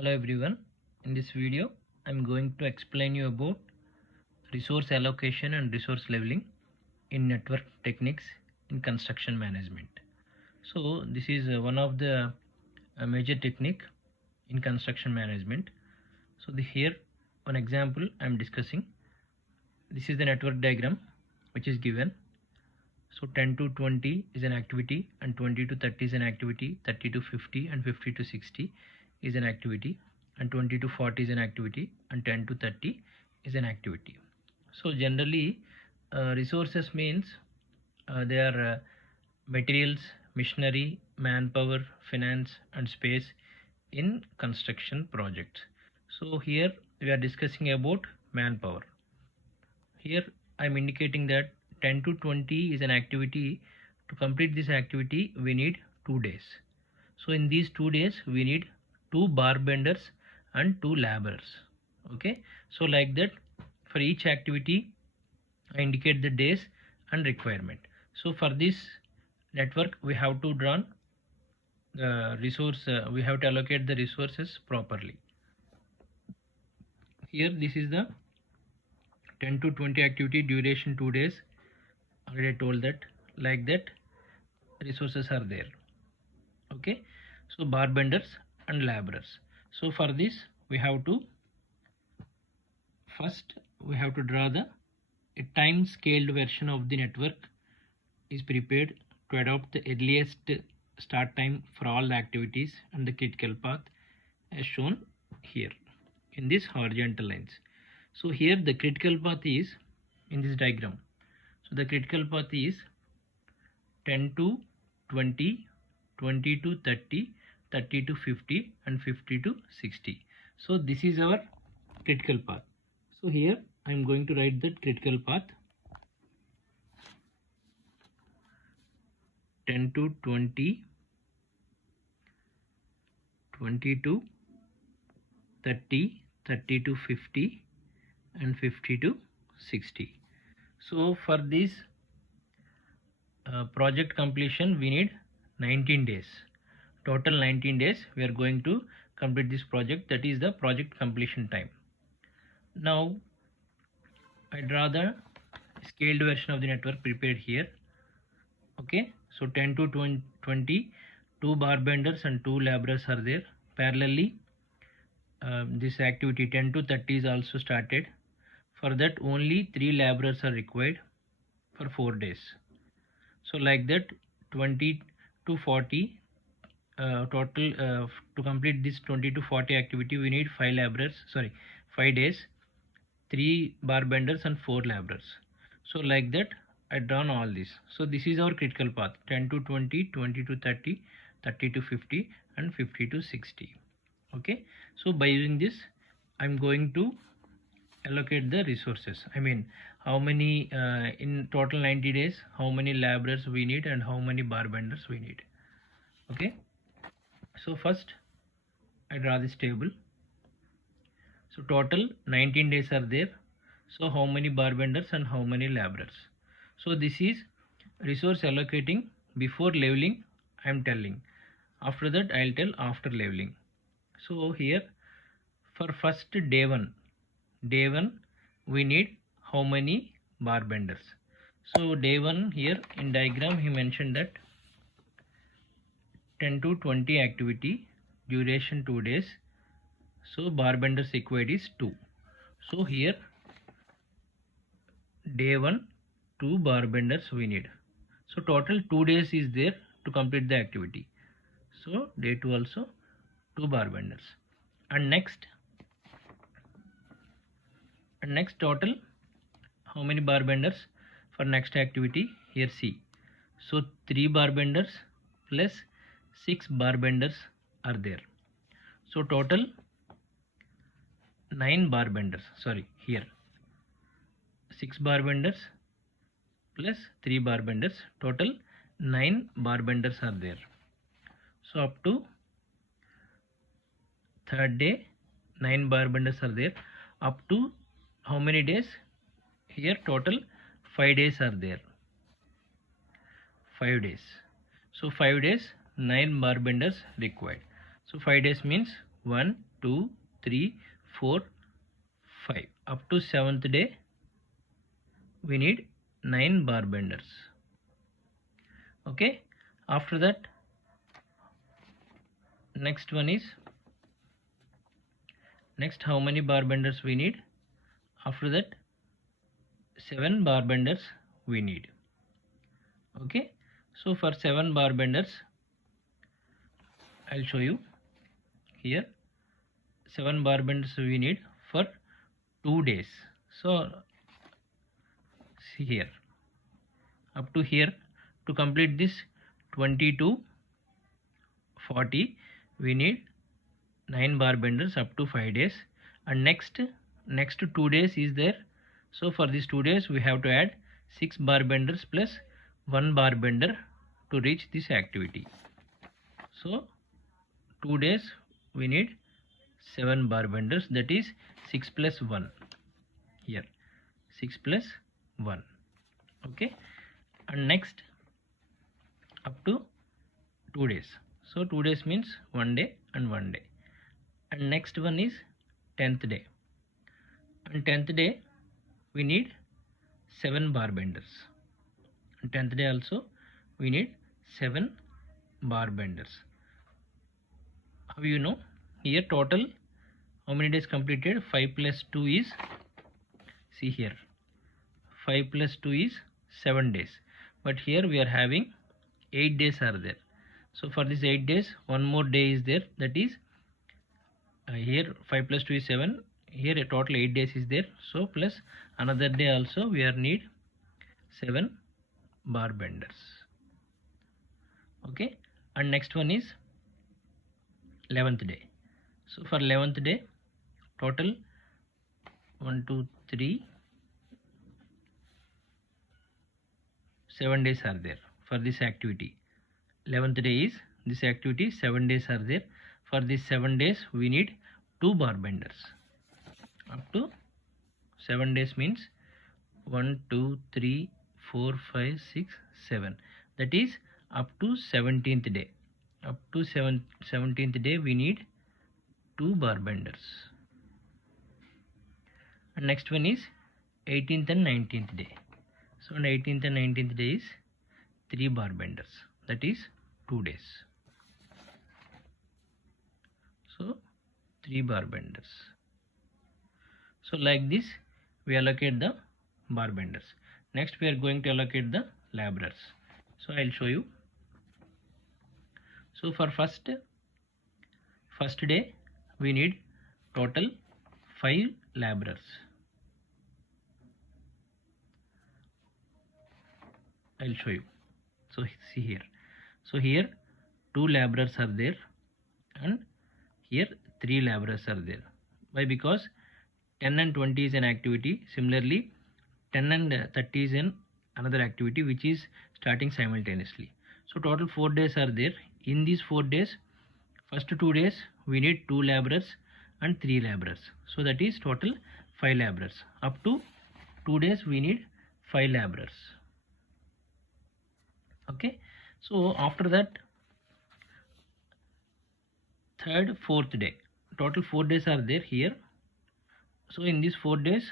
Hello everyone. In this video, I'm going to explain you about resource allocation and resource leveling in network techniques in construction management. So this is one of the major technique in construction management. So here one example I'm discussing. This is the network diagram which is given. So 10 to 20 is an activity and 20 to 30 is an activity, 30 to 50 and 50 to 60 is an activity, and 20 to 40 is an activity, and 10 to 30 is an activity. So generally resources means they are materials, machinery, manpower, finance and space in construction projects. So here we are discussing about manpower. Here I am indicating that 10 to 20 is an activity. To complete this activity we need 2 days. So in these 2 days we need 2 bar benders and 2 laborers. Okay, so like that for each activity I indicate the days and requirement. So for this network we have to draw the resource, we have to allocate the resources properly. Here this is the 10 to 20 activity, duration 2 days. Already I told that, like that resources are there. Okay, so bar benders and laborers. So for this we have to first draw the time scaled version of the network is prepared to adopt the earliest start time for all the activities and the critical path as shown here in this horizontal lines. So here the critical path is in this diagram. So the critical path is 10 to 20, 20 to 30, 30 to 50 and 50 to 60. So this is our critical path. So here I am going to write that critical path 10 to 20, 20 to 30, 30 to 50 and 50 to 60. So for this project completion we need 19 days. Total 19 days we are going to complete this project, that is the project completion time. Now I draw the scaled version of the network prepared here. Okay, so 10 to 20, 2 bar benders and 2 laborers are there. Parallelly this activity 10 to 30 is also started. For that only 3 laborers are required for 4 days. So like that 20 to 40 total to complete this 20 to 40 activity we need 5 laborers, 5 days, 3 bar benders and 4 laborers. So like that I drawn all this. So this is our critical path 10 to 20, 20 to 30, 30 to 50 and 50 to 60. Okay, so by using this I'm going to allocate the resources. I mean how many in total 90 days how many laborers we need and how many bar benders we need. Okay, so first I draw this table. So total 19 days are there. So how many bar benders and how many laborers. So this is resource allocating before leveling I am telling. After that I will tell after leveling. So here for first day 1 we need how many bar benders. So day 1 here in diagram he mentioned that 10 to 20 activity, duration 2 days. So bar benders required is 2. So here day 1 2 bar benders we need. So total 2 days is there to complete the activity. So day 2 also 2 bar benders. And next total how many bar benders for next activity here see. So 3 bar benders plus 6 bar benders are there. So total 9 bar benders, here 6 bar benders plus 3 bar benders, total 9 bar benders are there. So up to third day 9 bar benders are there. Up to how many days? Here total 5 days are there. 5 days. So 5 days 9 bar benders required. So 5 days means 1 2 3 4 5. Up to 7th day we need 9 bar benders. Okay, after that next one is, next how many bar benders we need? After that 7 bar benders we need. Okay, so for 7 bar benders I'll show you here. 7 bar benders we need for 2 days. So see here, up to here, to complete this 20 to 40 we need 9 bar benders up to 5 days, and next 2 days is there. So for these 2 days we have to add 6 bar benders plus 1 bar bender to reach this activity. So 2 days we need 7 bar benders, that is 6 plus 1 here, 6 plus 1. Okay, and next up to 2 days. So 2 days means 1 day and 1 day. And next one is 10th day. And 10th day we need 7 bar benders. And 10th day also we need 7 bar benders. How you know? Here total how many days completed? 5 plus 2 is, see here, 5 plus 2 is 7 days. But here we are having 8 days are there. So for this 8 days, one more day is there, that is here 5 plus 2 is 7, here a total 8 days is there. So plus another day also we are need 7 bar benders. Okay, and next one is 11th day. So for 11th day total 1 2 3 7 days are there for this activity. 11th day is this activity, 7 days are there. For these 7 days we need 2 bar benders. Up to 7 days means 1 2 3 4 5 6 7, that is up to 17th day. Up to 17th day we need 2 bar benders. And next one is 18th and 19th day. So on 18th and 19th day is 3 bar benders, that is 2 days. So 3 bar benders. So like this we allocate the bar benders. Next we are going to allocate the laborers. So I'll show you. So for first day we need total 5 laborers. I'll show you. So see here. So here 2 laborers are there and here 3 laborers are there. Why? Because 10 and 20 is an activity. Similarly 10 and 30 is another activity which is starting simultaneously. So total 4 days are there. In these 4 days, first 2 days we need 2 laborers and 3 laborers. So that is total 5 laborers. Up to 2 days we need 5 laborers. Okay, so after that third 4th day, total 4 days are there here. So in these 4 days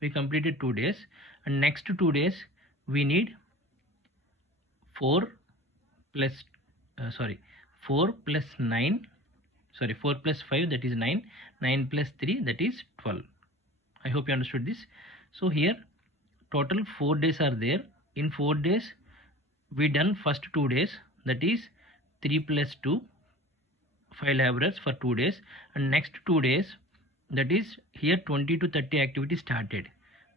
we completed 2 days, and next 2 days we need 4 plus 4 plus 9, 4 plus 5, that is 9, 9 plus 3, that is 12. I hope you understood this. So here total 4 days are there. In 4 days we done first 2 days, that is 3 plus 2, 5 laborers for 2 days, and next 2 days, that is here 20 to 30 activity started.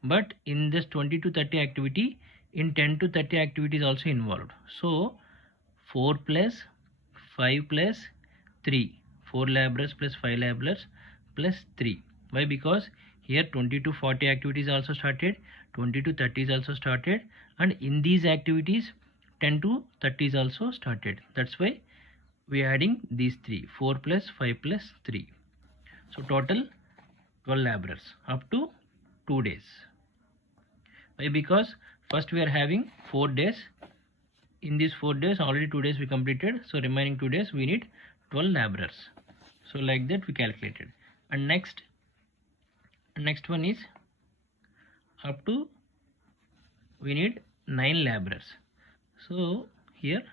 But in this 20 to 30 activity, in 10 to 30 activity is also involved. So 4 plus 5 plus 3, 4 laborers plus 5 laborers plus 3. Why? Because here 20 to 40 activities also started, 20 to 30 is also started, and in these activities 10 to 30 is also started. That's why we are adding these 3, 4 plus 5 plus 3. So total 12 laborers up to 2 days. Why? Because first we are having 4 days. In these 4 days already 2 days we completed, so remaining 2 days we need 12 laborers. So So like that we calculated. And next one is up to we need 9 laborers. So here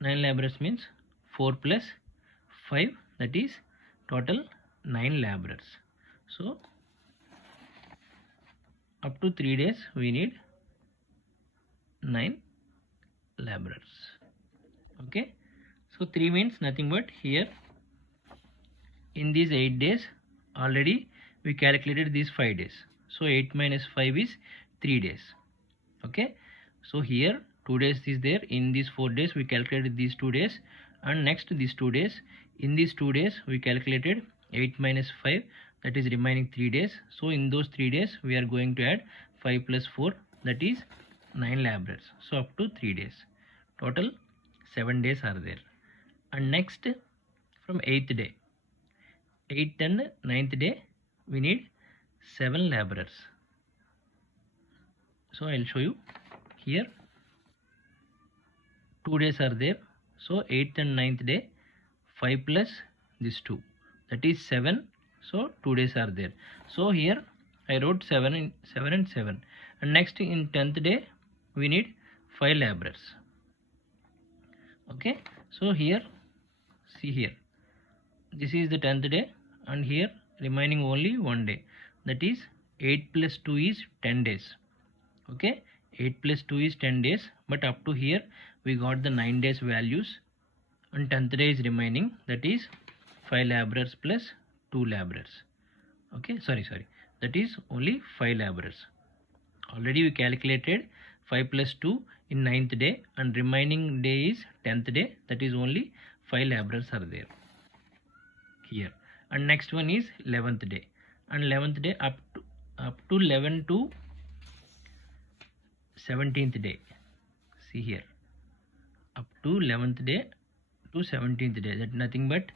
9 laborers means 4 plus 5, that is total 9 laborers. So up to 3 days we need 9 laborers. Okay, so 3 means nothing but here in these 8 days already we calculated these 5 days. So 8 minus 5 is 3 days. Okay, so here 2 days is there. In these 4 days we calculated these 2 days, and next these 2 days. In these 2 days we calculated 8 minus 5, that is remaining 3 days. So in those 3 days we are going to add 5 plus 4, that is 9 laborers. So up to 3 days. Total 7 days are there. And next from 8th day, 8th and 9th day we need 7 laborers. So I will show you here. 2 days are there. So 8th and 9th day, 5 plus this 2, that is 7. So 2 days are there. So here I wrote 7 and 7. And next in 10th day we need 5 laborers. Okay, so here see here, this is the 10th day, and here remaining only 1 day, that is 8 plus 2 is 10 days. Okay, 8 plus 2 is 10 days, but up to here we got the 9 days values, and 10th day is remaining, that is 5 laborers plus 2 laborers. Okay, sorry, that is only 5 laborers. Already we calculated 5 plus 2 in 9th day, and remaining day is 10th day, that is only 5 laborers are there here. And next one is 11th day, and 11th day up to 11 to 17th day. See here, up to 11th day to 17th day, that nothing but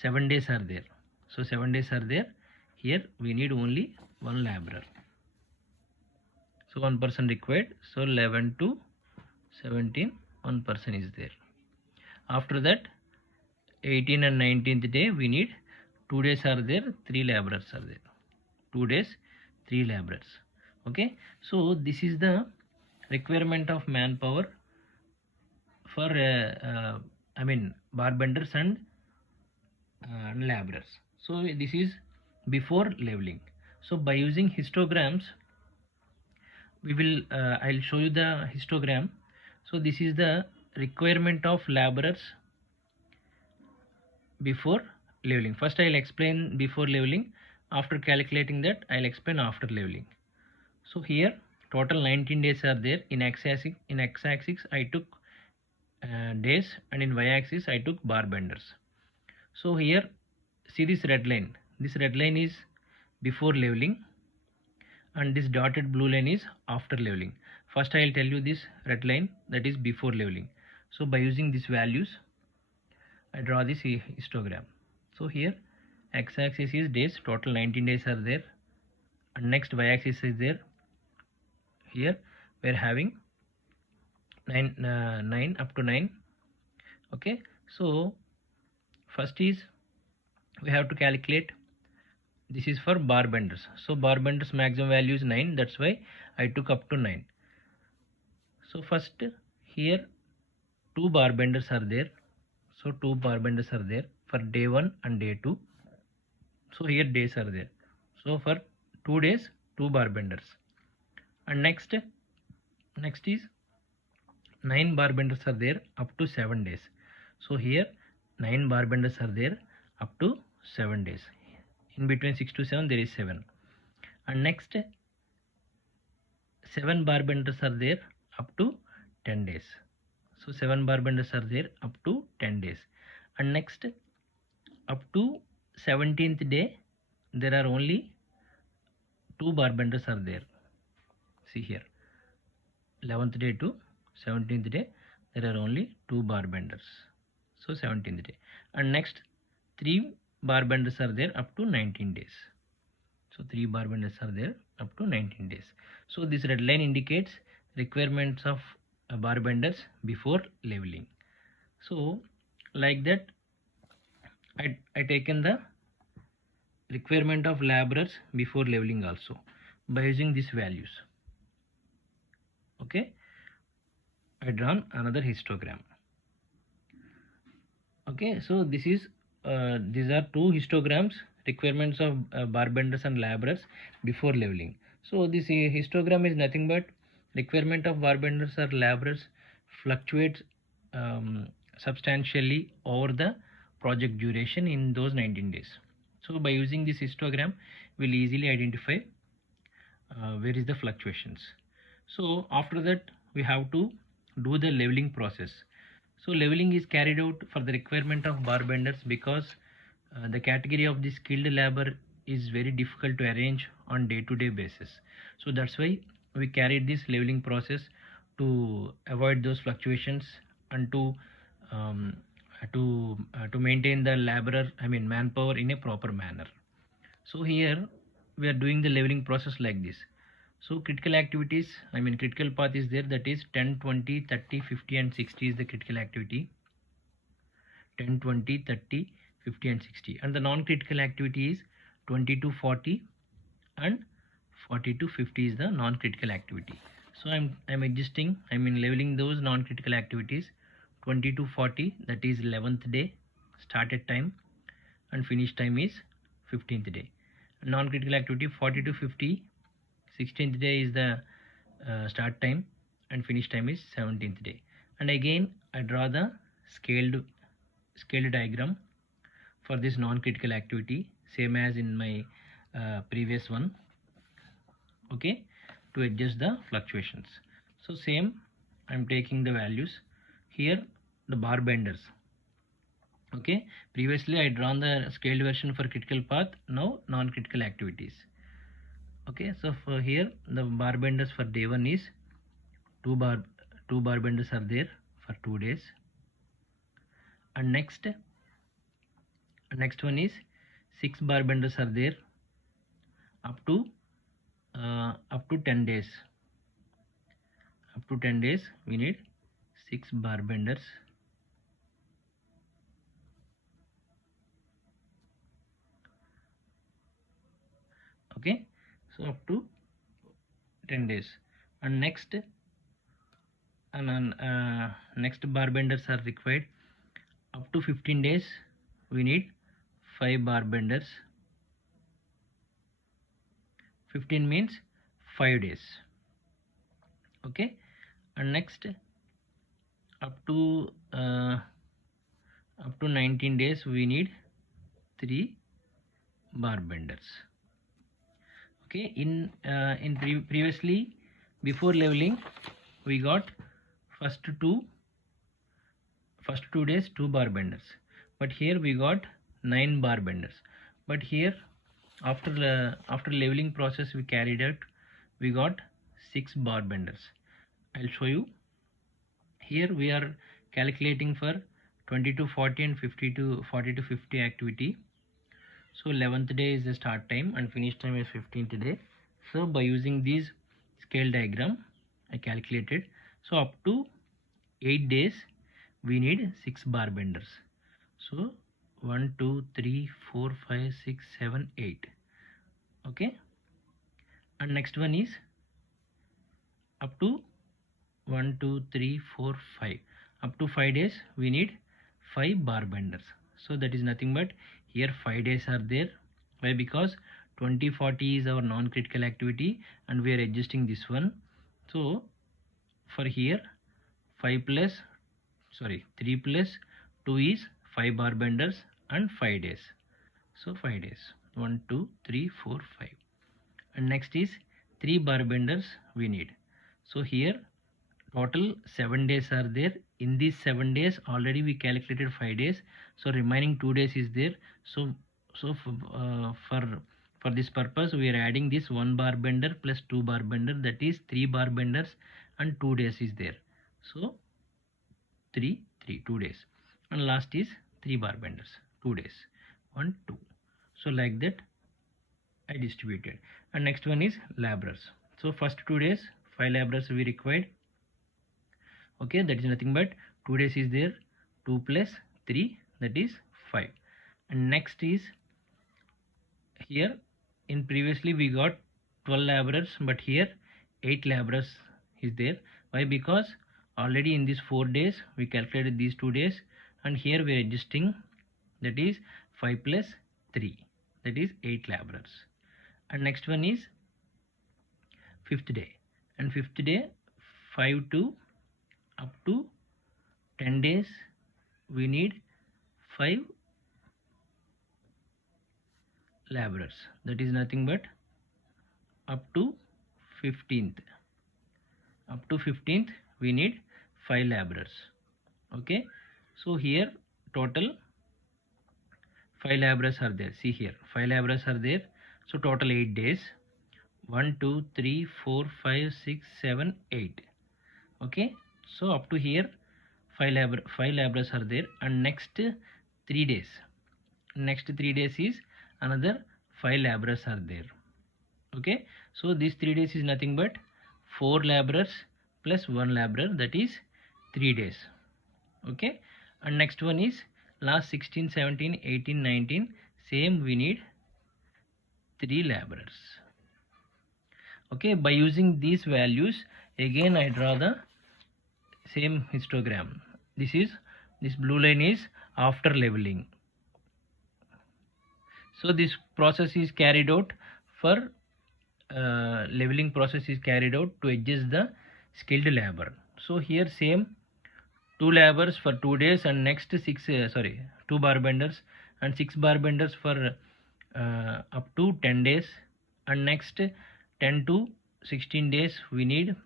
7 days are there. So 7 days are there. Here we need only 1 laborer. So 1 person required. So 11 to 17, 1 person is there. After that 18 and 19th day we need 2 days are there, 3 laborers are there. 2 days, 3 laborers. Okay, so this is the requirement of manpower for barbenders and laborers. So this is before leveling. So by using histograms we will I'll show you the histogram. So this is the requirement of laborers before leveling. First I'll explain before leveling. After calculating that I'll explain after leveling. So here total 19 days are there. In x-axis I took days, and in y-axis I took bar benders. So here see this red line. This red line is before leveling, and this dotted blue line is after leveling. First I will tell you this red line, that is before leveling. So by using these values I draw this histogram. So here x-axis is days, total 19 days are there, and next y-axis is there. Here we are having 9 up to 9. Okay, so first is we have to calculate, this is for bar benders. So bar benders maximum value is 9, that's why I took up to 9. So first here 2 bar benders are there. So 2 bar benders are there for day 1 and day 2. So here days are there. So for 2 days 2 bar benders. And next is 9 bar benders are there up to 7 days. So here 9 bar benders are there up to 7 days. In between 6 to 7 there is 7. And next 7 bar benders are there up to 10 days. So 7 bar benders are there up to 10 days. And next up to 17th day there are only 2 bar benders are there. See here, 11th day to 17th day there are only 2 bar benders. So 17th day. And next 3 bar benders are there up to 19 days. So 3 bar benders are there up to 19 days. So this red line indicates requirements of bar benders before leveling. So like that I taken the requirement of laborers before leveling also by using these values. Okay, I drawn another histogram. Okay, so this is these are two histograms, requirements of barbenders and laborers before leveling. So this histogram is nothing but requirement of barbenders or laborers fluctuates substantially over the project duration in those 19 days. So by using this histogram, we'll easily identify where is the fluctuations. So after that, we have to do the leveling process. So leveling is carried out for the requirement of barbenders because the category of the skilled labor is very difficult to arrange on day-to-day basis. So that's why we carried this leveling process to avoid those fluctuations and to maintain the laborer, I mean manpower, in a proper manner. So here we are doing the leveling process like this. So critical activities, I mean critical path is there, that is 10, 20, 30, 50 and 60 is the critical activity. 10, 20, 30, 50 and 60, and the non-critical activity is 20 to 40 and 40 to 50 is the non-critical activity. So I'm adjusting, I mean leveling those non-critical activities. 20 to 40, that is 11th day started time, and finish time is 15th day. Non-critical activity 40 to 50, 16th day is the start time and finish time is 17th day. And again I draw the scaled diagram for this non-critical activity, same as in my previous one. Okay, to adjust the fluctuations. So same, I'm taking the values here, the bar benders. Okay, previously I drawn the scaled version for critical path, now non-critical activities. Okay, so for here the bar benders for day one is two bar benders are there for 2 days, and next one is 6 bar benders are there up to 10 days. Up to 10 days we need 6 bar benders. Okay, so up to 10 days, and next bar benders are required up to 15 days. We need 5 bar benders. 15 means 5 days. Okay, and next up to 19 days we need 3 bar benders. Okay, previously before leveling we got first two days 2 bar benders, but here we got 9 bar benders. But here after leveling process we carried out, we got 6 bar benders. I'll show you. Here we are calculating for 20 to 40 and 40 to 50 activity. So 11th day is the start time and finish time is 15th day. So by using this scale diagram I calculated, so up to 8 days we need 6 bar benders. So 1, 2, 3, 4, 5, 6, 7, 8. Okay, and next one is up to 1, 2, 3, 4, 5. Up to 5 days we need 5 bar benders. So that is nothing but here 5 days are there. Why? Because 20, 40 is our non-critical activity and we are adjusting this one. So for here 3 plus 2 is 5 bar benders and 5 days. So 5 days, 1, 2, 3, 4, 5. And next is 3 bar benders we need. So here total 7 days are there. In these 7 days already we calculated 5 days, so remaining 2 days is there. So for this purpose we are adding this 1 bar bender plus 2 bar bender, that is 3 bar benders and 2 days is there. So 2 days, and last is 3 bar benders, 2 days, 1, 2. So like that I distributed. And next one is laborers. So first 2 days 5 laborers we required. Okay, that is nothing but 2 days is there, 2 plus 3, that is 5. And next is here, in previously we got 12 laborers, but here 8 laborers is there. Why? Because already in these 4 days we calculated these 2 days, and here we are adjusting, that is 5 plus 3, that is 8 laborers. And next one is 5th day, and 5th day 5 to up to 10 days we need 5 laborers, that is nothing but up to 15th. Up to 15th we need 5 laborers. Okay, so here total 5 laborers are there. See here, 5 laborers are there. So total 8 days. 1 2 3 4 5 6 7 8. Okay, so up to here 5 laborers are there, and next 3 days. Next 3 days is another 5 laborers are there. Okay, so these 3 days is nothing but 4 laborers plus 1 laborer, that is 3 days. Okay, and next one is last 16 17 18 19, same we need 3 laborers. Okay, by using these values again I draw the same histogram. This blue line is after leveling. So this process is carried out for leveling process is carried out to adjust the skilled labor. So here same 2 laborers for 2 days, and next 2 bar benders and 6 bar benders for up to 10 days, and next 10 to 16 days we need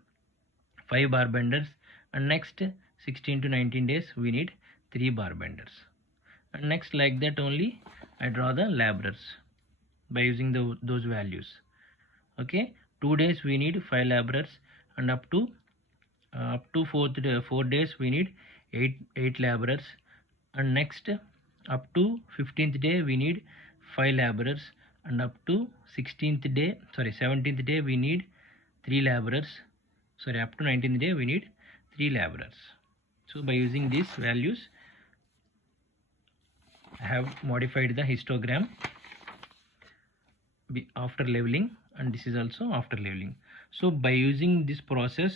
5 bar benders, and next 16 to 19 days we need 3 bar benders, and next like that only I draw the laborers by using those values. Okay, 2 days we need 5 laborers, and up to 4 days we need 8 laborers, and next up to 15th day we need 5 laborers, and up to 17th day we need 3 laborers. Up to 19th day we need 3 laborers. So by using these values I have modified the histogram after leveling, and this is also after leveling. So by using this process,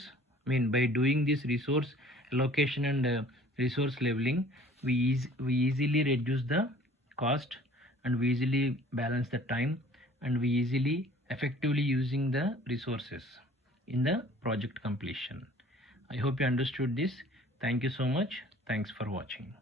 by doing this resource allocation and resource leveling, we easily reduce the cost, and we easily balance the time, and we easily effectively using the resources in the project completion. I hope you understood this. Thank you so much. Thanks for watching.